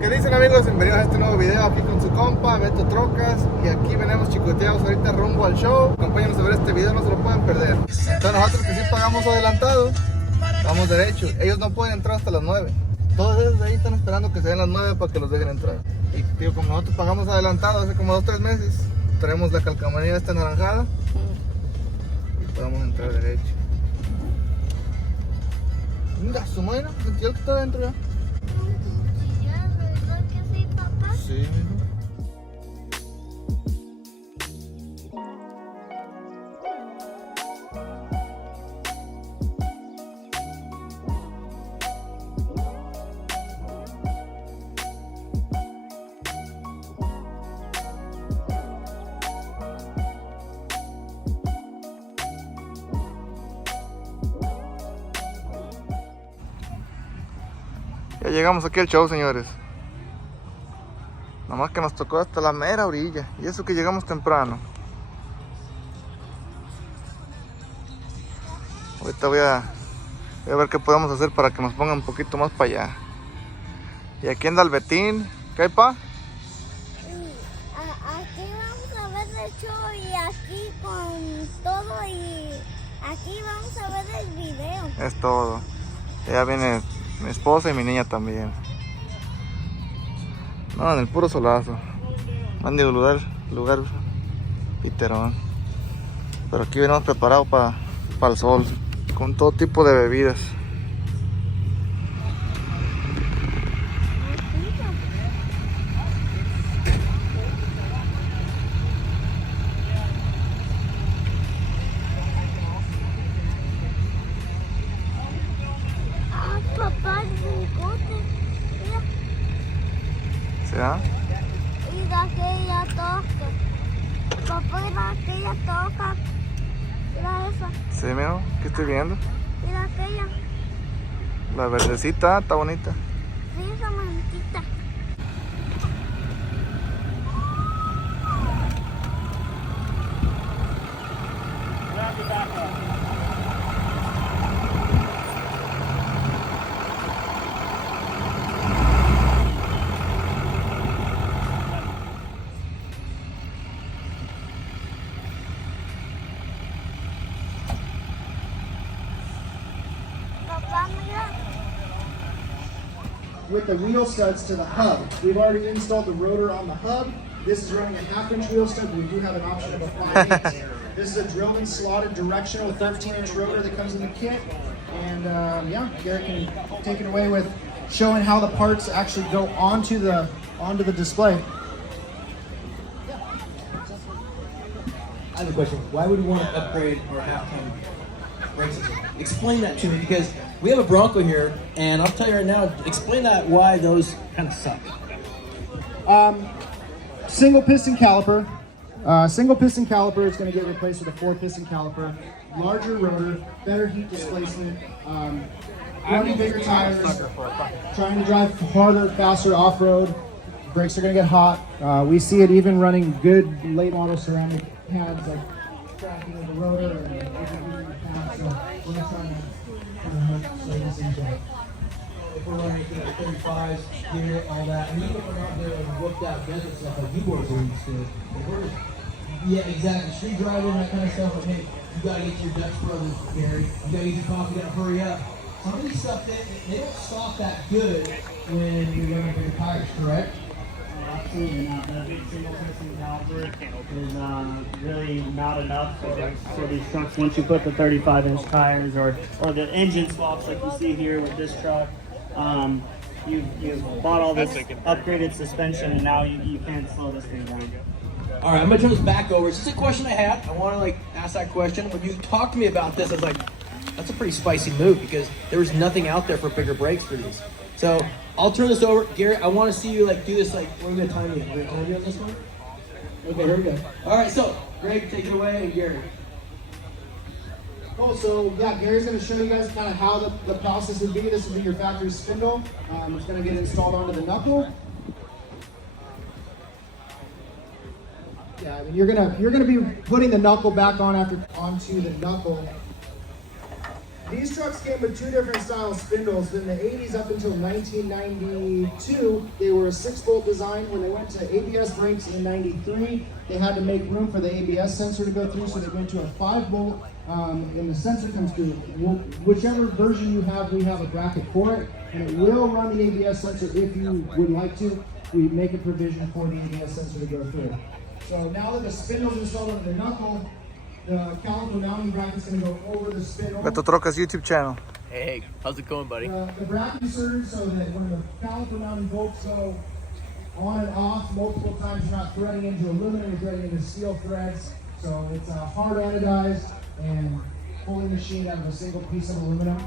¿Qué dicen, amigos? Bienvenidos a este nuevo video aquí con su compa Beto Trokas. Y aquí venimos chicoteados ahorita rumbo al show. Acompáñenos a ver este video, no se lo pueden perder. Entonces nosotros que sí pagamos adelantado, vamos derecho. Ellos no pueden entrar hasta las 9. Todos ellos de ahí están esperando que se den las 9 para que los dejen entrar. Y digo, como nosotros pagamos adelantado hace como 2-3 meses, traemos la calcamonía esta naranjada y podemos entrar derecho. Mira, su madre, sentí el que está adentro ya. Sí, mijo. Ya llegamos aquí al show, señores. Nada más que nos tocó hasta la mera orilla. Y eso que llegamos temprano. Ahorita voy a ver qué podemos hacer para que nos pongan un poquito más para allá. Y aquí anda el Betín. ¿Qué hay, pa? Aquí vamos a ver el show y aquí con todo y aquí vamos a ver el video. Es todo. Ya viene mi esposa y mi niña también. No, en el puro solazo. Mande lugar piterón. Pero aquí venimos preparados para el sol. Con todo tipo de bebidas. Ah, papá, el bigote. Mira. ¿Será? Y de aquella toca. Papá, y de aquella toca. Mira esa. Sí, mijo. ¿Qué estoy viendo? Y de aquella. La verdecita está bonita. Sí, esa manquita. Papá, mira. With the wheel studs to the hub. We've already installed the rotor on the hub. This is running a 1/2-inch wheel stud, but we do have an option of a 5/8. This is a drilled and slotted directional 13-inch rotor that comes in the kit. And yeah, Garrett can take it away with showing how the parts actually go onto the display. I have a question. Why would we want to upgrade our halftime brake system? Explain that to me, because we have a Bronco here, and I'll tell you right now, explain that why those kind of suck. Single piston caliper. Single piston caliper is going to get replaced with a 4-piston caliper. Larger rotor, better heat displacement, running bigger tires, trying to drive harder, faster off-road. Brakes are going to get hot. We see it even running good late model ceramic pads like tracking of the rotor and overheating the pads. So we're not trying to help slow this engine. If we're running 35s, gear, all that, and even if we're out there and whooped out desert stuff like you boys are used to, if we're just, yeah, exactly, street driving, that kind of stuff, like, hey, you gotta get to your Dutch brothers, Gary, you gotta get your coffee, you gotta hurry up. Some of these stuff, they don't stop that good when you're running bigger tires, correct? Absolutely not. The single piston caliper is really not enough for these trucks. Once you put the 35-inch tires or the engine swaps like you see here with this truck, you've bought all this upgraded suspension and now you can't slow this thing down. All right, I'm gonna turn this back over. It's just a question I had. I want to ask that question. When you talked to me about this, I was like, that's a pretty spicy move because there was nothing out there for bigger brakes for these. So I'll turn this over. Garrett, I want to see you do this we're gonna time you. We're gonna time you on this one. Okay, here we go. All right, so Greg, take it away, and Garrett. Cool, so yeah, Gary's going to show you guys kind of how the process would be. This would be your factory spindle. It's going to get installed onto the knuckle. Yeah, I mean, you're gonna be putting the knuckle back on onto the knuckle. These trucks came with two different style spindles. In the 80s up until 1992, they were a 6-bolt design. When they went to ABS brakes in '93, they had to make room for the ABS sensor to go through, so they went to a 5-bolt, and the sensor comes through. Whichever version you have, we have a bracket for it, and it will run the ABS sensor if you would like to. We make a provision for the ABS sensor to go through. So now that the spindle is installed on the knuckle, the caliper mounting bracket is going to go over the spindle. Beto Trokas YouTube channel. Hey, how's it going, buddy? The bracket inserted so that when the caliper mounting bolts go on and off multiple times, you're not threading into aluminum, you're threading into steel threads. So it's hard anodized and fully machined out of a single piece of aluminum.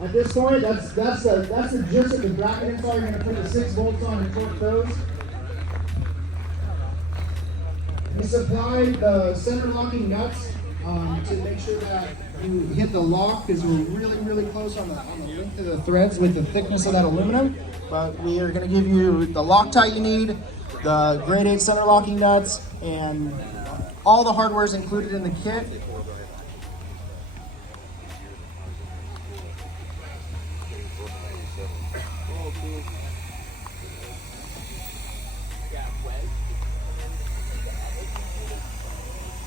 At this point, that's the gist of the bracket install. You're going to put the 6 bolts on and torque those. We supply the center locking nuts to make sure that you hit the lock, because we're really close on the length of the threads with the thickness of that aluminum. But we are going to give you the Loctite you need, the grade 8 center locking nuts, and all the hardware is included in the kit.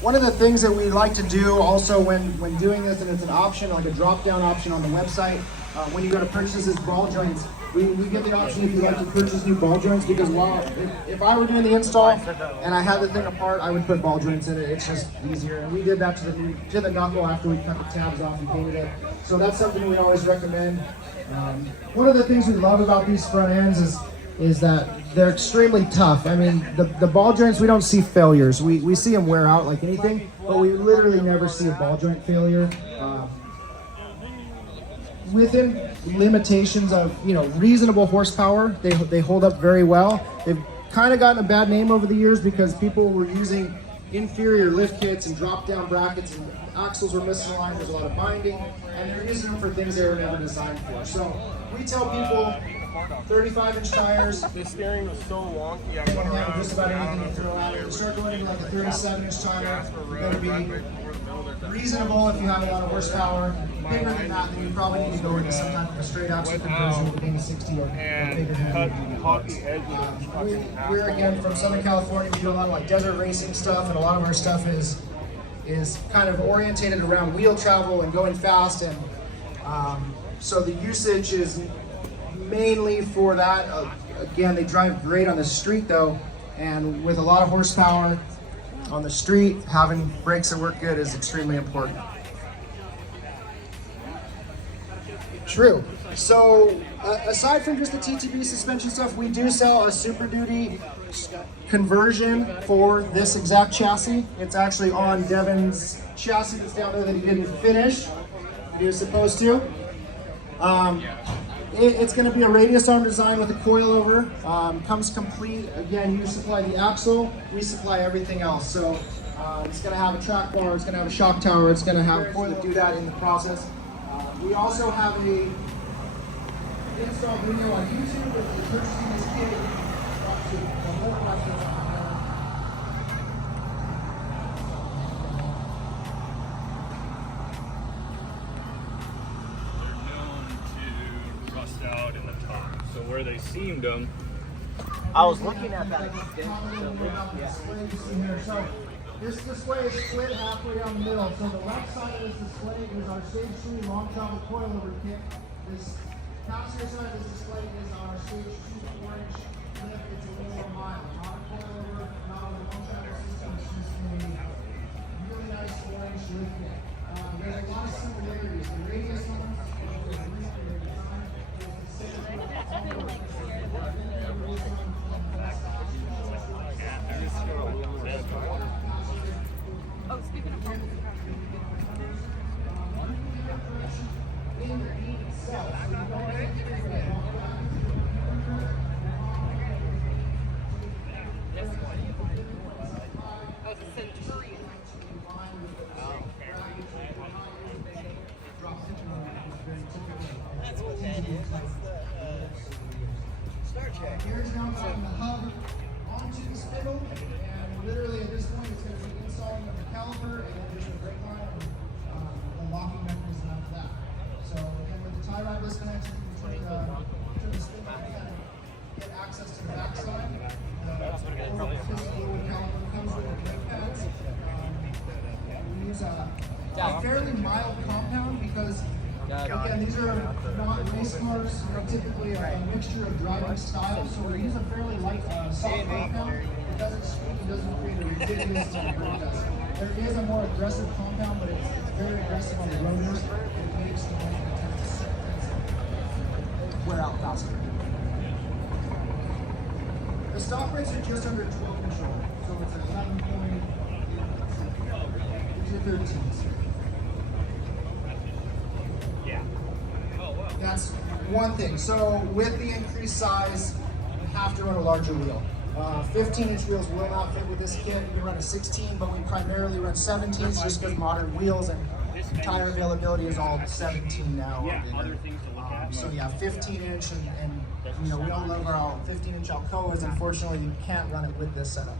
One of the things that we like to do also when doing this, and it's an option, like a drop-down option on the website, when you go to purchase this ball joints, we give the option if you'd like to purchase new ball joints, because if I were doing the install and I had the thing apart, I would put ball joints in it. It's just easier. And we did that to the knuckle after we cut the tabs off and painted it. So that's something we always recommend. One of the things we love about these front ends is that they're extremely tough. I mean, the ball joints, we don't see failures. We see them wear out like anything, but we literally never see a ball joint failure. Within limitations of, reasonable horsepower, they hold up very well. They've kind of gotten a bad name over the years because people were using inferior lift kits and drop-down brackets, and axles were misaligned. There's a lot of binding, and they're using them for things they were never designed for. So we tell people 35-inch tires. The steering was so wonky. I You don't have just about anything to throw at it. You start going into like a 37-inch tire, you better be reasonable if you have a lot of horsepower. Bigger than that, then you probably need to go into some type of a straight axle conversion with a 60 or bigger. We're again from Southern California. We do a lot of like desert racing stuff, and a lot of our stuff is kind of orientated around wheel travel and going fast, and so the usage is mainly for that. Again, they drive great on the street though, and with a lot of horsepower on the street, having brakes that work good is extremely important. True. So aside from just the TTB suspension stuff, we do sell a Super Duty conversion for this exact chassis. It's actually on Devin's chassis that's down there that he didn't finish, but he was supposed to. It's going to be a radius arm design with a coilover. Comes complete. Again, you supply the axle, we supply everything else. So it's going to have a track bar, it's going to have a shock tower, it's going to have a coil to do that in the process. We also have a install video on YouTube if you're purchasing this kit. Out in the top, so where they seamed them. I was looking at that. So this display is split halfway down the middle. So the left side of this display is our Stage 3 long travel coilover kit. This passenger side of this display is our Stage 2 4-inch lift. It's a little more mild, not a coilover, not on the long travel system. It's just a really nice 4-inch lift kit. There's a lot of similarities. The radius ones, here's now from the hub onto the spindle, and literally at this point it's going to be installing of the caliper, and then there's the brake line and the locking mechanism after that. So again, with the tie rod disconnect, fairly mild compound because, again, these are not race cars. They're typically a mixture of driving styles, so we use a fairly light, soft compound. It doesn't squeak, it doesn't create a ridiculous brake dust. There is a more aggressive compound, but it's very aggressive on the rotors. It makes the components wear out faster. The stop rates are just under 12 control, so it's 11.8. These are 13s. That's one thing. So with the increased size, you have to run a larger wheel. 15-inch wheels will not fit with this kit. You can run a 16, but we primarily run 17s just because modern wheels and tire availability is all 17 now. So yeah, 15-inch and you know, we don't love our 15-inch Alcoas. Unfortunately, you can't run it with this setup.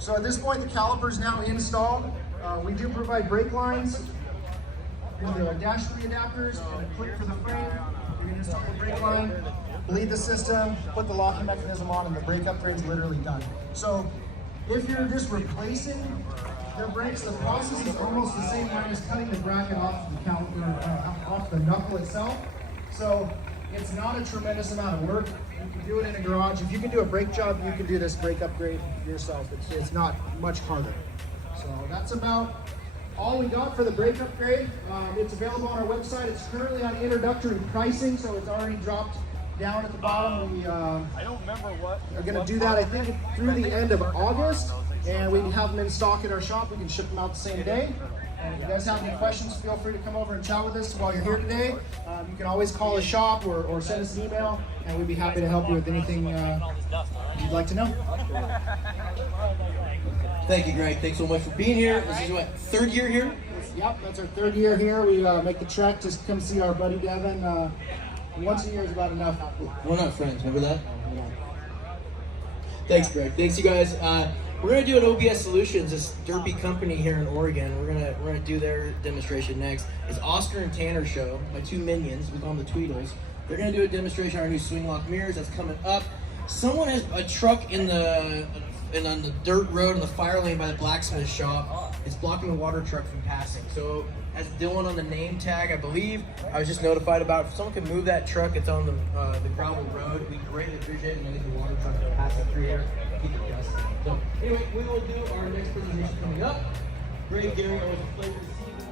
So at this point, the caliper is now installed. We do provide brake lines. There are dash 3 adapters and a clip for the frame. You can install the brake line, bleed the system, put the locking mechanism on, and the brake upgrade's literally done. So if you're just replacing their brakes, the process is almost the same line as cutting the bracket off the caliper, off the knuckle itself. So it's not a tremendous amount of work. You can do it in a garage. If you can do a brake job, you can do this brake upgrade yourself. It's not much harder. So that's about all we got for the brake upgrade. It's available on our website. It's currently on introductory pricing, so it's already dropped down at the bottom. We are going to do that, I think, through the end of August, and we have them in stock at our shop. We can ship them out the same day. And if you guys have any questions, feel free to come over and chat with us while you're here today. You can always call the shop or send us an email, and we'd be happy to help you with anything you'd like to know. Thank you, Greg. Thanks so much for being here. This is what, 3rd year here? Yep, that's our 3rd year here. We make the trek to come see our buddy Devin. Once a year is about enough. We're not friends, remember that? Thanks, Greg. Thanks, you guys. We're gonna do an OBS Solutions, this derpy company here in Oregon. We're gonna do their demonstration next. It's Oscar and Tanner show, my 2 minions. We call them the Tweedles. They're gonna do a demonstration on our new swing lock mirrors that's coming up. Someone has a truck on the dirt road in the fire lane by the blacksmith shop. It's blocking the water truck from passing. So as Dylan on the name tag, I believe, I was just notified about, if someone can move that truck, it's on the gravel road. We greatly appreciate it, and I think the water truck will pass it through here. Keep it dust. So anyway, we will do our next presentation coming up. Great, Gary, always a pleasure to see you.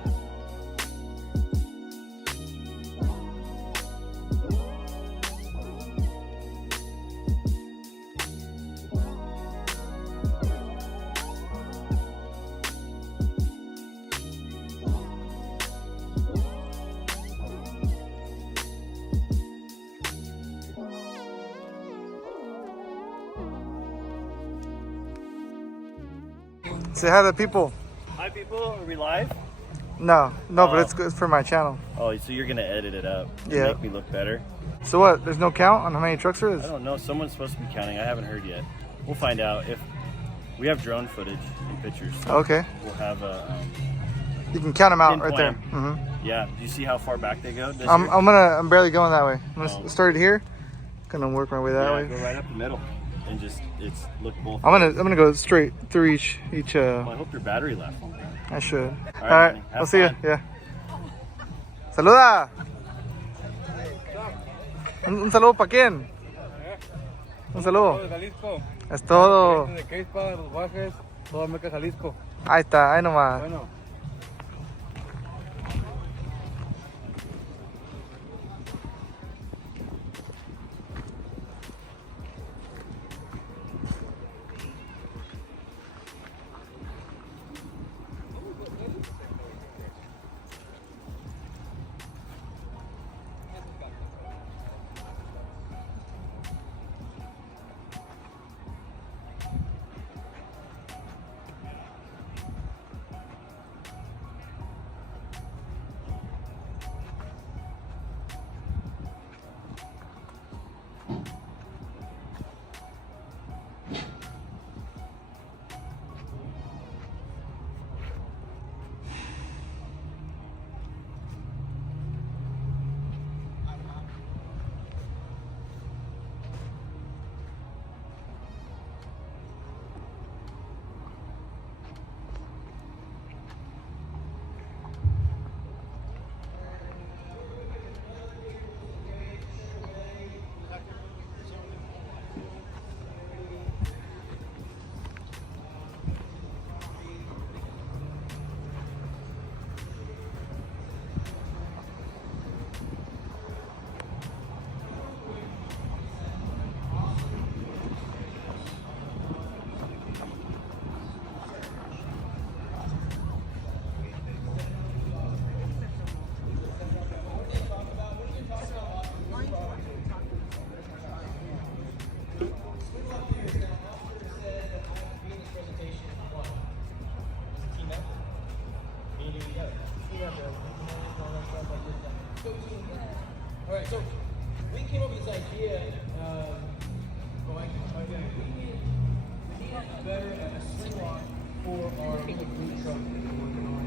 Say hi to the people. Hi people, are we live? No, but it's good for my channel. Oh, so you're gonna edit it up and Yeah. make me look better? So what? There's no count on how many trucks there is? I don't know, someone's supposed to be counting, I haven't heard yet. We'll find out. If we have drone footage and pictures. So Okay. we'll have a You can count them out right there. pinpoint 'em. Yeah, do you see how far back they go? This I'm year? I'm barely going that way. I'm gonna Oh. start it here. Gonna work my way that Yeah, way. go right up the middle and just look both I'm ways. gonna go straight through each. Well, I hope your battery left. I should. All All right, right. Manny. We'll Have see you. fun. Yeah. Saluda. Un saludo para quién? Un saludo. Jalisco. Es todo. De Queispa, de los Bajes, todo Meca, Jalisco. Ahí está. Ahí nomás. Bueno. All right, so we came up with this idea. We need a better swing lock for our little blue truck that we're working on.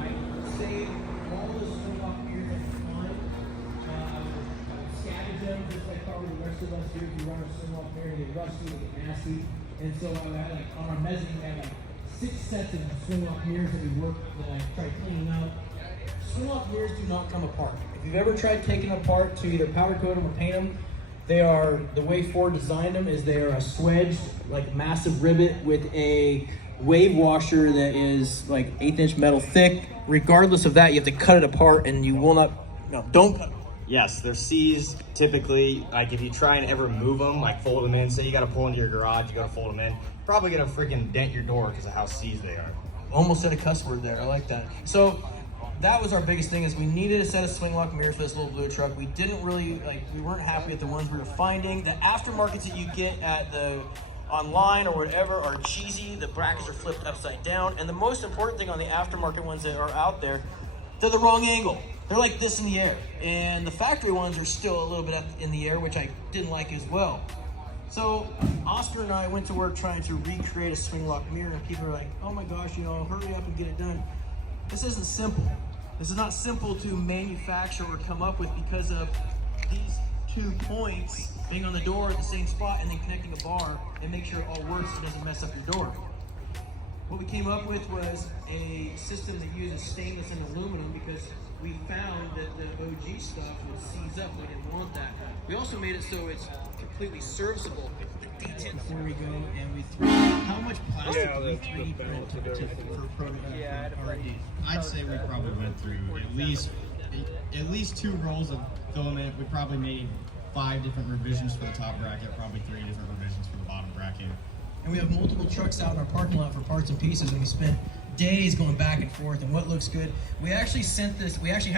I saved all the swing lock gear that we find. I would scavenge them just like probably the rest of us here. If you run a swing lock there, they get rusty, they get nasty. And so I had like on our mezzanine, I had like 6 sets of swing lock mirrors that we worked that I tried cleaning out. Swing lock mirrors do not come apart. If you've ever tried taking them apart to either powder coat them or paint them, they are, the way Ford designed them is they are a swedged, like massive rivet with a wave washer that is like 1/8 metal thick. Regardless of that, you have to cut it apart and you will not, no, don't cut it. Yes, they're seized typically. Like if you try and ever move them, like fold them in, say you gotta pull into your garage, you gotta fold them in, probably gonna freaking dent your door because of how seized they are. Almost said a cuss word there, I like that. So that was our biggest thing, is we needed a set of swing lock mirrors for this little blue truck. We didn't really, we weren't happy with the ones we were finding. The aftermarkets that you get at the online or whatever are cheesy. The brackets are flipped upside down. And the most important thing on the aftermarket ones that are out there, they're the wrong angle. They're like this in the air. And the factory ones are still a little bit up in the air, which I didn't like as well. So Oscar and I went to work trying to recreate a swing lock mirror, and people are like, oh my gosh, you know, hurry up and get it done. This isn't simple. This is not simple to manufacture or come up with because of these 2 points being on the door at the same spot and then connecting a bar and make sure it all works and doesn't mess up your door. What we came up with was a system that uses stainless and aluminum because we found that the OG stuff would seize up. We didn't want that. We also made it so it's completely serviceable. The D10 before we go and we throw how much plastic do we 3D print for prototype R&D? I'd say we probably went through at least 2 rolls of filament. We probably made 5 different revisions for the top bracket, probably 3 different revisions for the bottom bracket. And we have multiple trucks out in our parking lot for parts and pieces, and we spent days going back and forth and what looks good. We actually had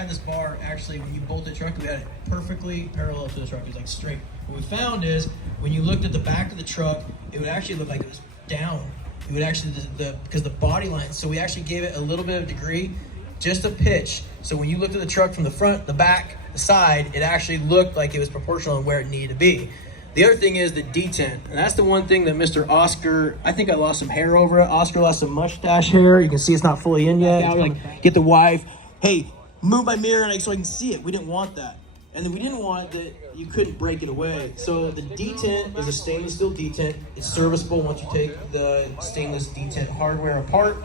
this bar, actually, when you bolt the truck, we had it perfectly parallel to the truck. It was like straight. What we found is when you looked at the back of the truck, it would actually look like it was down. It would actually, because the body line, so we actually gave it a little bit of degree, just a pitch. So when you looked at the truck from the front, the back, the side, it actually looked like it was proportional to where it needed to be. The other thing is the detent, and that's the one thing that Mr. Oscar, I think I lost some hair over it. Oscar lost some mustache hair. You can see it's not fully in yet. I was like, get the wife, hey, move my mirror so I can see it. We didn't want that. And then we didn't want that you couldn't break it away. So the detent is a stainless steel detent. It's serviceable once you take the stainless detent hardware apart,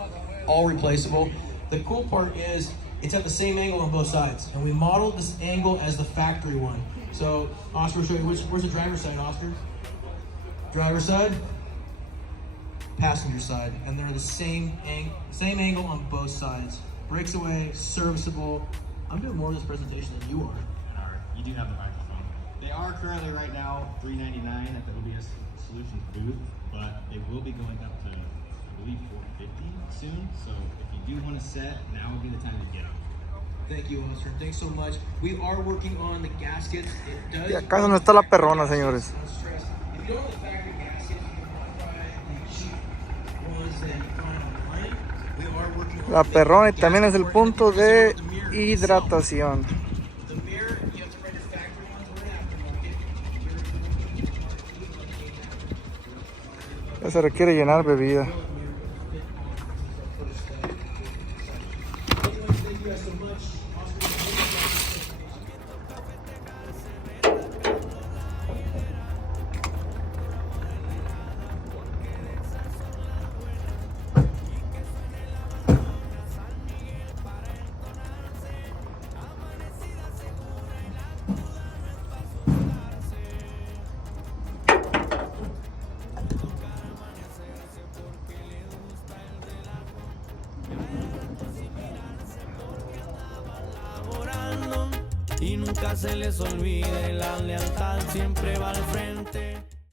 all replaceable. The cool part is it's at the same angle on both sides. And we modeled this angle as the factory one. So Oscar will show you, where's the driver's side, Oscar? Driver's side, passenger side. And they're the same angle on both sides. Breaks away, serviceable. I'm doing more of this presentation than you are. You do have the microphone. They are currently right now $399 at the OBS Solutions booth, but they will be going up to, I believe, $450 soon. So if you do want to set, now would be the time to get them. Thank you, Oscar. Thanks so much. We are working on the gaskets. It does. ¿Y acaso no está la perrona, señores? If you don't have the factory gaskets, you can modify the cheap ones that you find online. We are working on La perrona, y también es el punto de hidratación. Ya se requiere llenar bebida. Y nunca se les olvide, la lealtad siempre va al frente.